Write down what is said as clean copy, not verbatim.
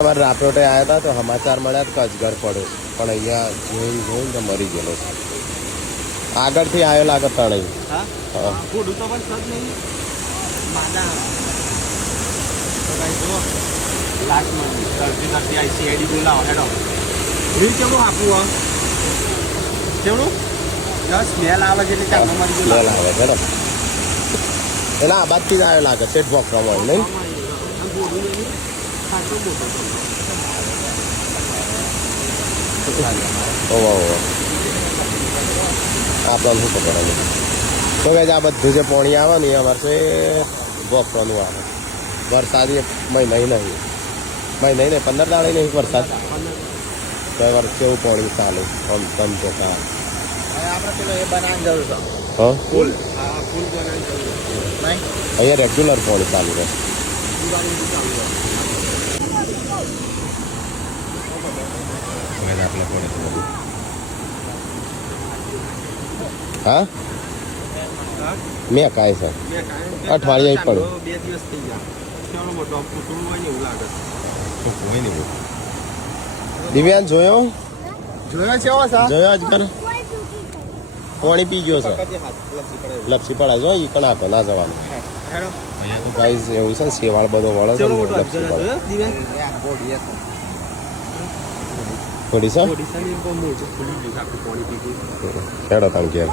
અમારે રાપરોટે આવ્યા હતા તો સમાચાર મળ્યા કે અજગર પડ્યો પણ અહીંયા જોઈને તો મરી ગયેલો છે. આગળથી આવ્યો લાગે તણાઈ. હા ફૂડ તો પણ સજ નહીં માદા તો ભાઈ જો લાસ્ટમાં સરજી નથી આઈસીઆઈડી બોલાવો હેડો રીલ કેવું આપવું આ કેવું સ્મેલ આવે છે એટલે ચાલો મરી ગયું સ્મેલ આવે છે ને એટલે આ બાદથી જ આવ્યો લાગે સેટ બોક્સ પ્રમાણે નહીં. આપણને શું ખબર હવે તો કે આ બધું જે પાણી આવે ને એ અમારે તો એ બોક્સનું આવે. વરસાદ એક મહિના નહીં 15 દાડે નહીં વરસાદ તો વર્ષ કેવું પાણી ચાલુ આમ તમ જતા આપણે પેલો એ બનાવવાની જરૂર છે હા ફૂલ હા ફૂલ બનાવવાની જરૂર નહીં અહીંયા રેગ્યુલર પાણી ચાલુ રહે. હા મેં કાંઈ છે અઠવાડિયે જ પડ્યું 2 દિવસ થઈ ગયા કેવડો મોટો ફૂટવું હોય ને એવું લાગે કોઈ નહીં. દિવ્યાંગ જોયો જોયો છે એવો સા જોયો જ કરે પાણી પી ગયો છે લપસી પડાય જો ઈ પણ આપે ના જવાનું. હેડો અહીંયા તો ગાઈસ એવું છે ને શેવાળ બધો વળે છે ચલો ને મોટો લપસી પડે. બોડી થોડી છે બોડી સાની કો મોટો ફૂલી ગયું આખું પાણી પી ગયું હેડો તાણ ઘેર.